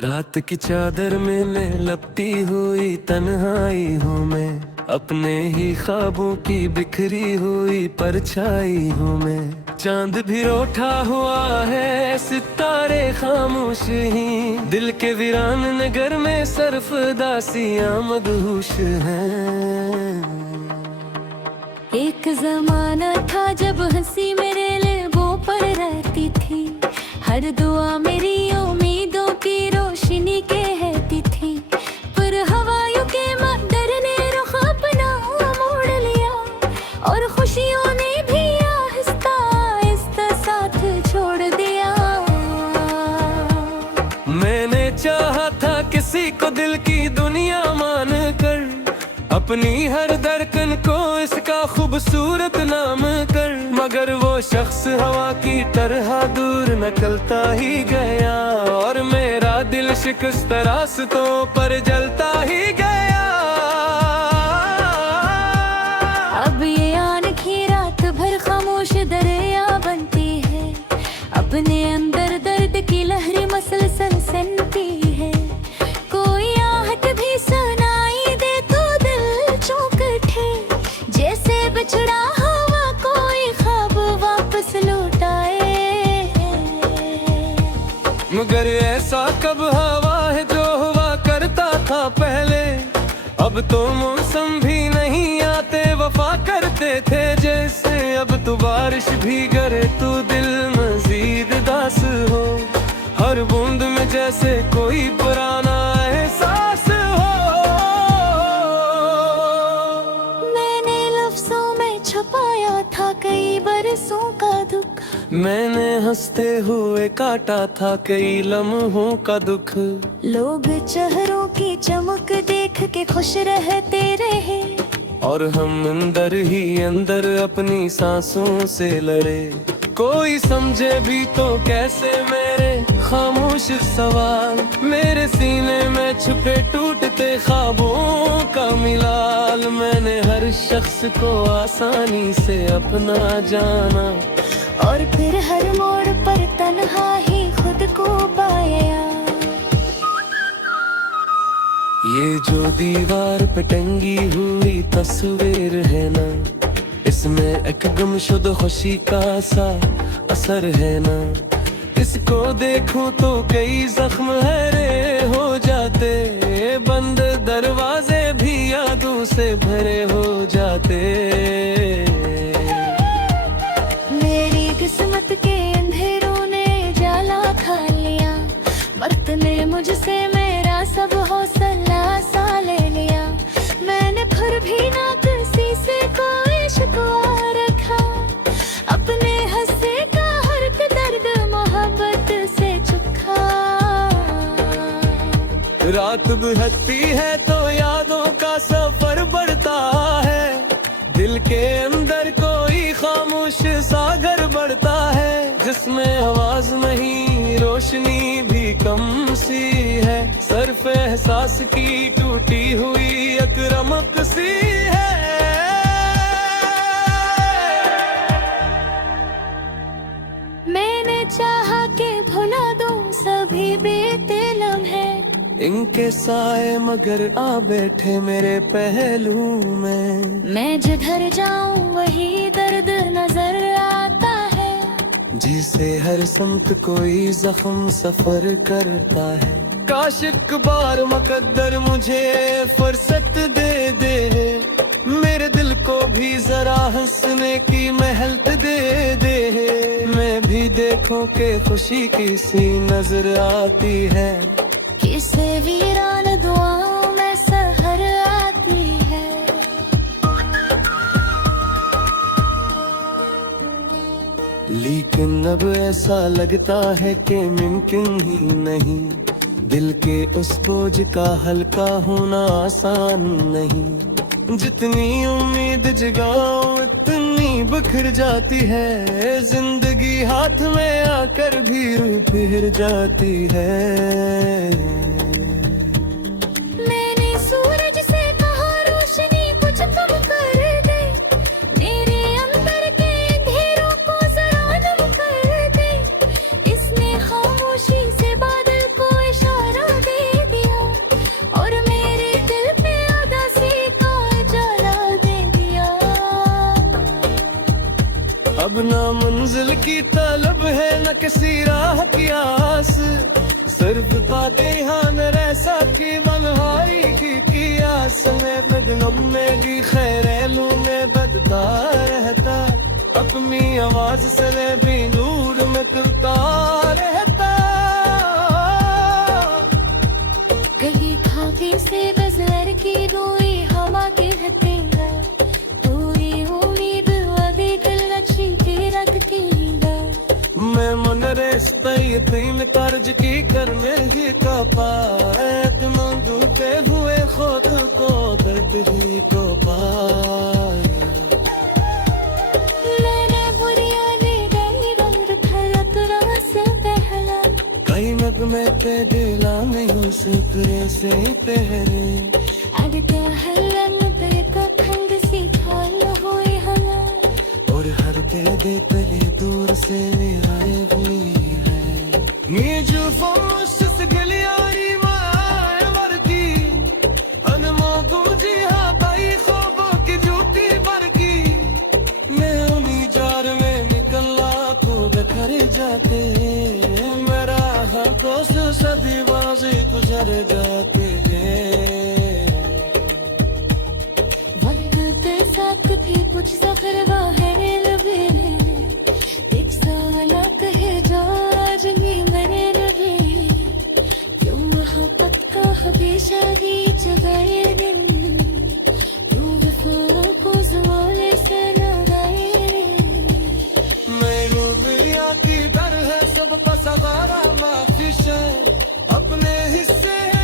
रात की चादर में मैं लपटी हुई तन्हाई हूँ मैं, अपने ही ख्वाबों की बिखरी हुई परछाई हूँ मैं। चांद भी रोठा हुआ है, सितारे खामोश ही, दिल के वीरान नगर में सरफदासियां मदहोश हैं। एक जमाना था जब हंसी मेरे लबों पर रहती थी, हर दुआ मेरी उम्मीदों की रोशनी कहती थी। पर हवायों के मदर ने रुख अपना मोड़ लिया, और खुशियों ने भी आहिस्ता आहिस्ता साथ छोड़ दिया। मैंने चाहा था किसी को दिल की दुनिया मान कर, अपनी हर धड़कन को इसका खूबसूरत नाम कर, मगर वो शख्स हवा की तरह दूर निकलता ही गया, और मेरा दिल शिकस्त रास्तों पर जलता ही गया। अब ये आँखें रात भर खामोश दरिया बनती है, अपने अंदर दर्द की लहरें मसलसल सनती है। कोई आहट भी सुनाई दे तो दिल चौंक उठे, जैसे बिछड़ा हुआ कोई ख्वाब वापस लौट आए। मगर ऐसा कब हवा है जो हुआ करता था पहले, अब तो मौसम भी नहीं आते वफा करते थे जैसे। अब तो बारिश भी गिरे तो दिल मजीद दास हो, हर बूंद में जैसे कोई पुराना एहसास हो। मैंने लफ्जों में छुपाया था कई बरसों का दुख, मैंने हंसते हुए काटा था कई लम्हों का दुख। लोग चेहरों की चमक देख के खुश रहते रहे, और हम अंदर ही अंदर अपनी सांसों से लड़े। कोई समझे भी तो कैसे मेरे खामोश सवाल, मेरे सीने में छुपे टूटते ख्वाबों का मिलाल। मैंने हर शख्स को आसानी से अपना जाना, और फिर हर मोड़ पर तन्हा ही खुद को पाया। ये जो दीवार पे टंगी हुई तस्वीर है ना, इसमें एक गुमशुदा खुशी का सा असर है ना। इसको देखूं तो कई जख्म हरे हो जाते, बंद दरवाजे भी यादों से भरे हो जाते। मेरी किस्मत के अंधेरों ने जाला खा लिया, वक्त ने मुझसे मेरा सब हौसला सा ले लिया। मैंने फिर भी ना किसी से कोई शिकवा रखा, अपने हंसे का हर दर्द मोहब्बत से चुका। रात गुजरती है तो यादों का सफर बढ़ता है, दिल के अंदर कोई खामोश सागर बढ़ता है, जिसमें आवाज नहीं रोशनी भी कम सी है। सिर्फ एहसास की टूटी हुई एक रमक सी है। मैंने चाहा कि भुला दूं सभी बीते लम्हे, इनके साए मगर आ बैठे मेरे पहलू में। मैं जिधर जाऊं वही दर्द नजर आता है, जिसे हर संत कोई जख्म सफर करता है। काश एक बार मुकद्दर मुझे फुर्सत दे दे, मेरे दिल को भी जरा हंसने की महलत दे दे। मैं भी देखूं कि खुशी किसी नजर आती है, किसे वीरान दुआओं में सहर आती है। लेकिन अब ऐसा लगता है कि मुमकिन ही नहीं, दिल के उस बोझ का हल्का होना आसान नहीं। जितनी उम्मीद जगाओ उतनी बिखर जाती है, जिंदगी हाथ में आकर भी रूह फिर जाती है। मैंने सूरज से कहा रोशनी कुछ तुम कर दे, मेरे अंदर के अंधेरों को जरा नम कर दे। इसने खामोशी से बादल को इशारा ना मंजिल की तलब है न किसी राह की आस, सिर्फ बातें हाँ मेरे साथी बनहारी की आस में बदनम में भी खैरेलू में बदता रहता, अपनी आवाज से भी दूर में करता रहता। गली खाकी से नजर की रोई हवा गिरती है, पूरी उम्मीद वादी दिल अच्छी की रख की मैं मन रेस्ता तीन कर्ज की करने ही का पाए, तुम डूबे हुए खुद को दर्द ही को पाए। मैंने बुरिया दी गई रंग फैला तुरा से पहला, कई नगमे पे दिला नहीं सुपरे से तेरे, अब क्या हलन पे का ठंड सी खाल हुई हला, और हर दे तले दूर से गायब हुई है। नीजू फमुस गलियारी माय वर्की, अनमोगू जी हाँ पाई ख्वाबों की जूती भर की, मैं उन्हीं जार में निकला तो बिखर जाते, मेरा हर दोस्त सदी बाजी गुजर जाते हैं। वक्त के साथ भी कुछ सफर है लबे, एक साला कहे जा आज ही मैंने रहे, क्यों मोहब्बत का हमेशा ही जगाए दिन, क्यों वफा को ज़वाले से लगाए। मैं रूबिया की डर है सब पसगारा माफिश है, अपने हिस्से है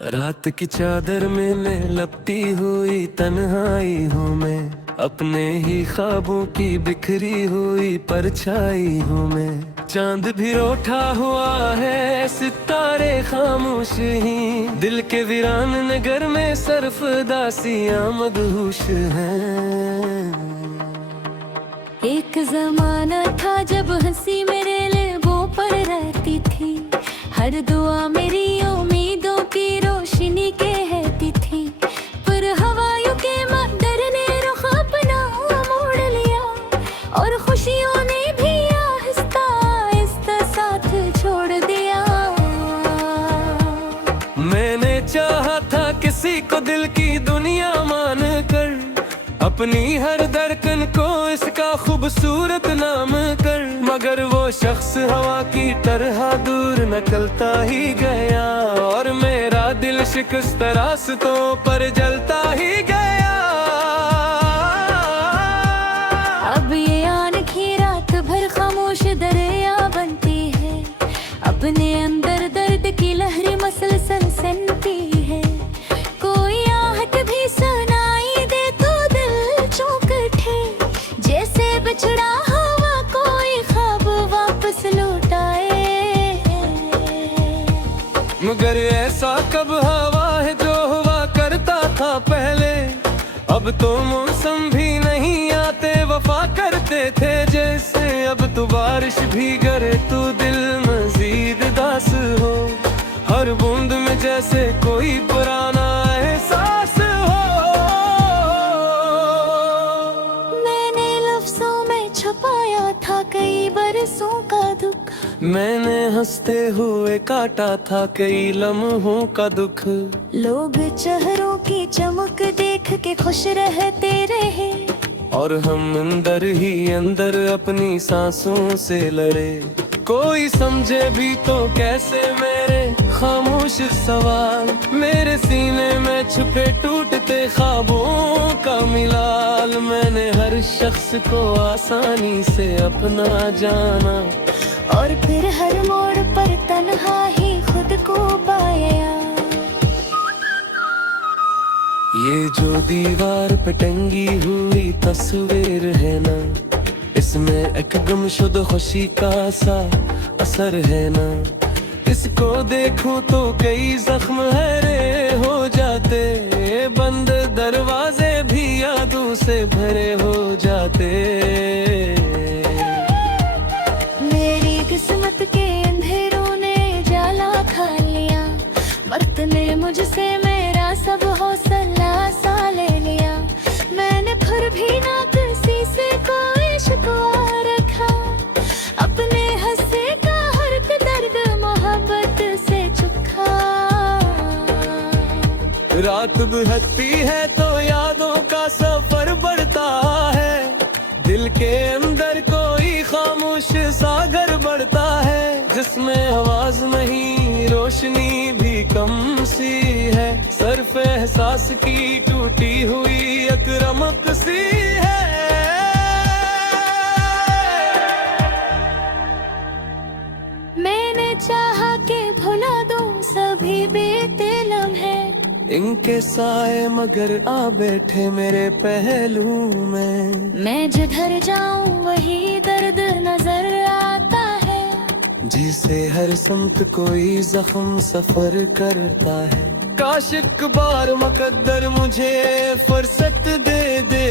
रात की चादर में मैं लपटी हुई तन्हाई हूँ मैं, अपने ही ख्वाबों की बिखरी हुई परछाई हूँ मैं। चांद भी रोठा हुआ है सितारे खामोश ही, दिल के वीरान नगर में सरफ दासियां मदहोश हैं। एक जमाना था जब हंसी मेरे लबों पर रहती थी, हर दुआ मेरी उम्मीदों की रोशनी कहती थी, पर हवाओं के मकदर ने रुख अपना मोड़ लिया, और खुशियों ने भी आहिस्ता आहिस्ता साथ छोड़ दिया। मैंने चाहा था किसी को दिल की दुनिया मान कर, अपनी हर धड़कन को इसका खूबसूरत नाम कर, मगर वो शख्स हवा की तरह दूर निकलता ही गया, और मेरा दिल शिकस्त रास्तों पर जलता ही गया। अब ये आन की रात भर खामोश दरिया बनती है, अपने अंदर दर्द की लहरें मसलसल सनती है, कोई आहट भी सुनाई दे तो दिल चौंक उठे, जैसे बिछड़ा हुआ कोई ख्वाब वापस लौट आए। मगर ऐसा कब हवा है जो हुआ करता था पहले, अब तो मौसम भी नहीं आते वफा करते थे जैसे, अब तो बारिश भी करे तो दिल मजीद दास हो, हर बूंद में जैसे कोई पुराना एहसास हो। मैंने लफ्जों में छुपाया था कई बरसों का दुख, मैंने हंसते हुए काटा था कई लम्हों का दुख, लोग चेहरों की चमक देख के खुश रहते रहे, और हम अंदर ही अंदर अपनी सांसों से लड़े, कोई समझे भी तो कैसे मेरे खामोश सवाल, मेरे सीने में छुपे टूटते ख्वाबों का मिलाल। मैंने हर शख्स को आसानी से अपना जाना, और फिर हर मोड़ पर तन्हा ही खुद को पाया। ये जो दीवार पे टंगी हुई तस्वीर है ना, इसमें एक गुमशुद खुशी का सा असर है ना, इसको देखूं तो कई जख्म हरे हो जाते, बंद दरवाजे भी यादों से भरे हो जाते। मेरी किस्मत के अंधेरों ने जाला खा लिया, वक्त ने मुझसे मेरा सब हौसला सा ले लिया। मैंने फिर भी ना किसी से कोई शिकवा रखा, अपने हंसे का हर दर्द मोहब्बत से चुका। रात बिहती है तो यादों का सफर बढ़ता है, दिल के अंदर कोई खामोश सागर बढ़ता है, जिसमें आवाज नहीं रोशनी भी कम सी है, सर्फ एहसास की टूटी हुई अकरमत सी है। मैंने चाहा कि भुला दूं सभी बीते लम्हे, इनके साए मगर आ बैठे मेरे पहलू में। मैं जिधर जाऊं वही दर्द नजर आता है, जिसे हर संत कोई जख्म सफर करता है। काश एक बार मुकद्दर मुझे फुर्सत दे दे,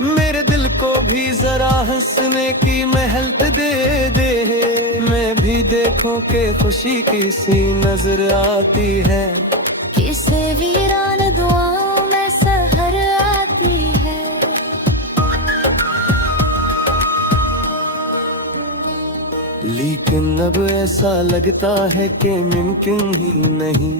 मेरे दिल को भी जरा हंसने की महलत दे दे। मैं भी देखूं कि खुशी किसी नजर आती है, किसे वीरान दुआओं में सहर आती है। लेकिन अब ऐसा लगता है कि मुमकिन ही नहीं,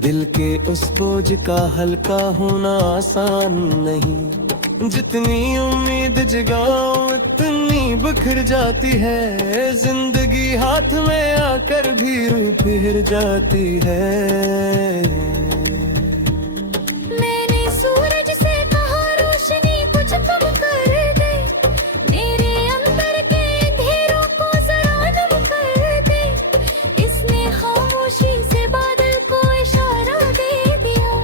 दिल के उस बोझ का हल्का होना आसान नहीं। जितनी उम्मीद जगाऊं इतनी बिखर जाती है, जिंदगी हाथ में आकर भी रूह फिर जाती है। मैंने सूरज से कहा रोशनी कुछ कम कर दे, मेरे अंदर के अंधेरों को जरा नम कर दे। इसने खामोशी से बादल को इशारा दे दिया,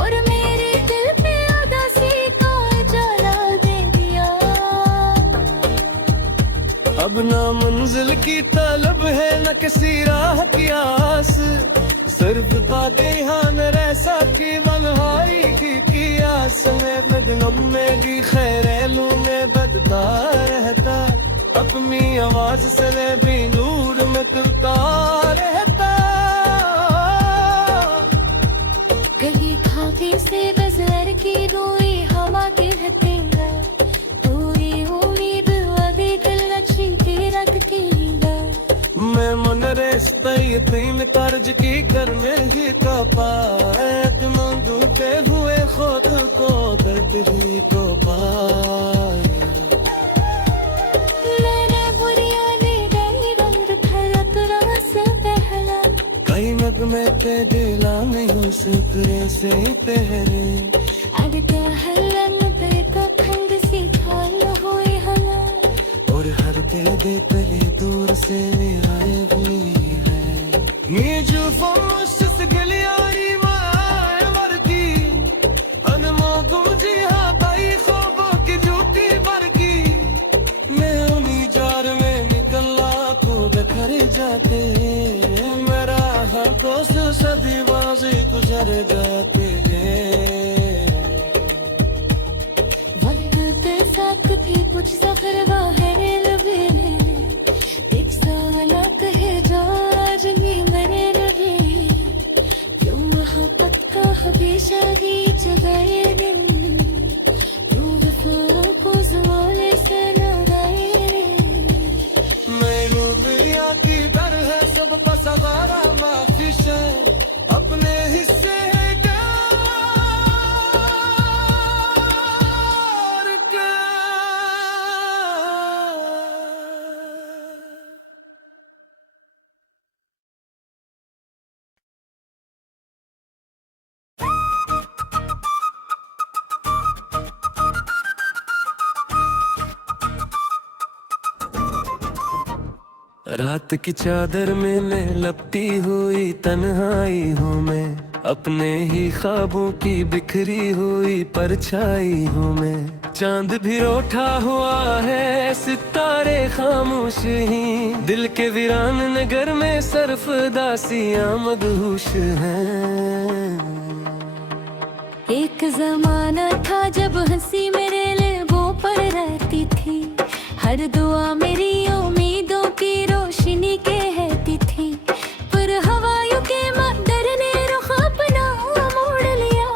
और मेरे दिल पे उदासी का उजाला दे दिया। अब ना मंजिल की तलब है न किसी राह की आस, सिर्फ बातें हाँ मेरे साथी बनहारी की आस में। बदनम में भी खैरेलू में बदता रहता, अपनी आवाज से भी नूर में तुलता रहता। गली खाकी से गजर की रोई हवा गिरती है, पूरी उम्मीद अभी दिल अच्छी की रखती है। मैं मन रेस्ता ये तीन कर्ज की करने ही का पाए, तुम डूबते हुए खुद को बदलने को पाए। मैंने बुनियादी गई रंग फलक रास पहला, कई नगमे पे दिला नहीं शुक्र से पहरे। अड़ता हलन पे का खंड सी थाल हुई हला, और हर दिल दे तले दूर से निहाए हुई है। ये जो फमुस गलियारी माए मरकी, अनमोदू जी हाँ पाई ख्वाबों की जूती भरकी। मैं उन्हीं जार में निकला तो बिखर जाते, मेरा हर कोस सदी बाजी गुजर जाते हैं। वक्त के साथ भी कुछ सफर है लबे में, एक साला कहे जो आज भी मरे रहे। क्यों मोहब्बत का हमेशा ही जगाए दिन, यूं वफा को ज़माने से लगाए रे। मैं रूबिया की डर है सब पसगारा माफिश है, अपने हिस्से है रात की चादर में लपटी हुई तन्हाई हूँ मैं, अपने ही ख्वाबों की बिखरी हुई परछाई हूँ मैं। चांद भी रोठा हुआ है, सितारे खामोश ही, दिल के वीरान नगर में सरफदासियां मदहोश हैं। एक जमाना था जब हंसी मेरे लबों पर रहती थी, हर दुआ मेरी उम्मीदों की रोशनी कहती थी। पर हवाओं के मद्दर ने रुख अपना मोड़ लिया,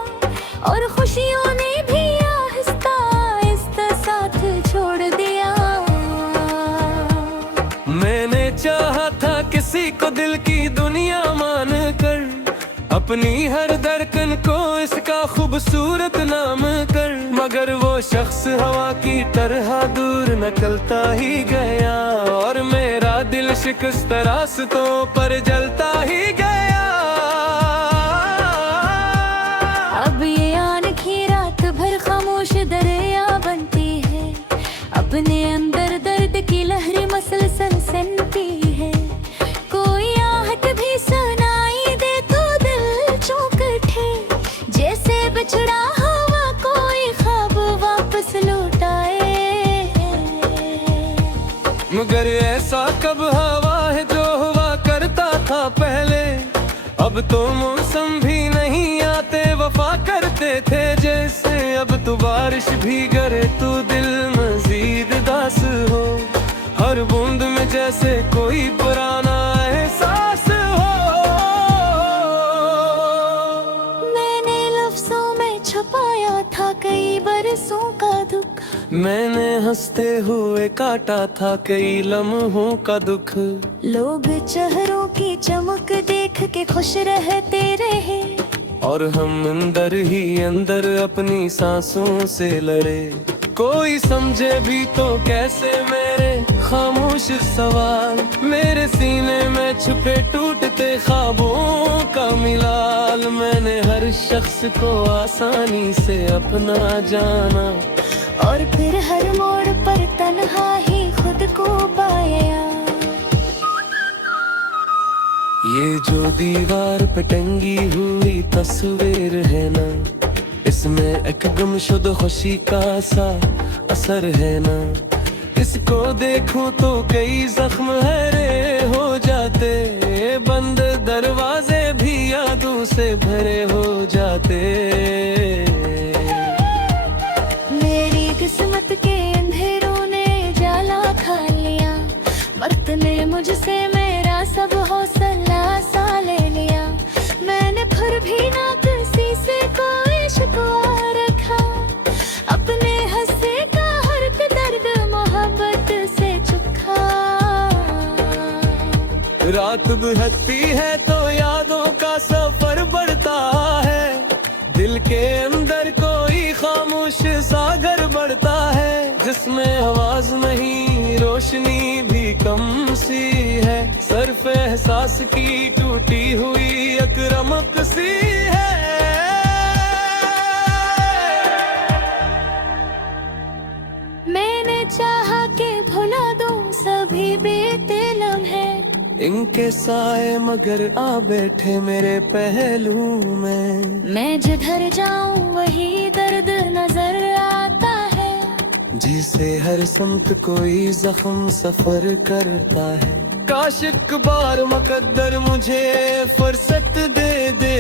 और खुशियों ने भी आहिस्ता आहिस्ता साथ छोड़ दिया। मैंने चाहा था किसी को दिल की दुनिया मान कर, अपनी हर धड़कन को इसका खूबसूरत नाम कर, मगर वो शख्स हवा की तरह दूर निकलता ही गया, और मेरा दिल शिकस्त रास्तों पर जलता ही गया। अब ये आँखें रात भर खामोश दरिया बनती है, अपने अंदर दर्द की लहरें मसलसल सनती है। कोई आहट भी सुनाई दे तो दिल चौंक उठे, जैसे बिछड़ा हुआ कोई ख्वाब वापस लौट आए। मगर ऐसा कब हवा है जो हुआ करता था पहले, अब तो मौसम भी नहीं आते वफा करते थे जैसे। अब तो बारिश भी गिरे तो दिल मजीद दास हो, हर बूंद में जैसे कोई पुराना एहसास हो। मैंने लफ्जों में छुपाया था कई बरसों का दुख, मैंने हंसते हुए काटा था कई लम्हों का दुख। लोग चेहरों की चमक देख के खुश रहते रहे, और हम अंदर ही अंदर अपनी सांसों से लड़े। कोई समझे भी तो कैसे मेरे खामोश सवाल, मेरे सीने में छुपे टूटते ख्वाबों का मिलाल। मैंने हर शख्स को आसानी से अपना जाना, और फिर हर मोड़ पर तन्हा ही खुद को पाया। ये जो दीवार पे टंगी हुई तस्वीर है ना, इसमें एक गुमशुदा खुशी का सा असर है ना। इसको देखूं तो कई जख्म हरे हो जाते, बंद दरवाजे भी यादों से भरे हो जाते। मेरी किस्मत के अंधेरों ने जाला खा लिया, वक्त ने मुझसे मेरा सब हौसला सा ले लिया। मैंने फिर भी ना किसी से कोई शिकवा रखा, अपने हंसे का हर दर्द मोहब्बत से चुका। रात गुजरती है तो यादों का सफर बढ़ता है, दिल के अंदर कोई खामोश सागर बढ़ता है, जिसमें आवाज नहीं रोशनी भी कम सी है, सिर्फ एहसास की टूटी हुई एक रमक सी है। मैंने चाहा कि भुला दूं सभी बीते लम्हे, इनके साए मगर आ बैठे मेरे पहलू में। मैं जिधर जाऊं वही दर्द नजर आता है, जिसे हर संत कोई जख्म सफर करता है। काश एक बार मुकद्दर मुझे फुर्सत दे दे,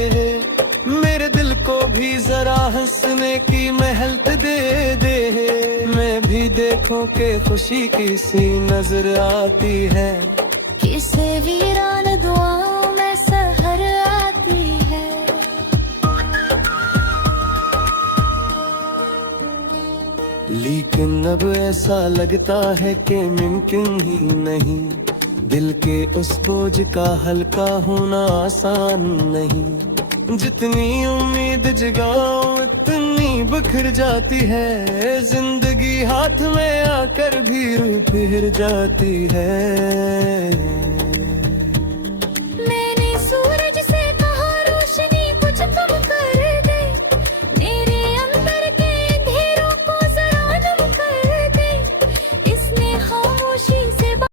मेरे दिल को भी जरा हंसने की महलत दे दे। मैं भी देखूं कि खुशी किसी नजर आती है, किसे वीरान दुआओं में सहर आती है। लेकिन अब ऐसा लगता है कि मुमकिन ही नहीं, दिल के उस बोझ का हल्का होना आसान नहीं। जितनी उम्मीद जगाओ उतनी बिखर जाती है, जिंदगी हाथ में आकर भी रूठ फिर जाती है।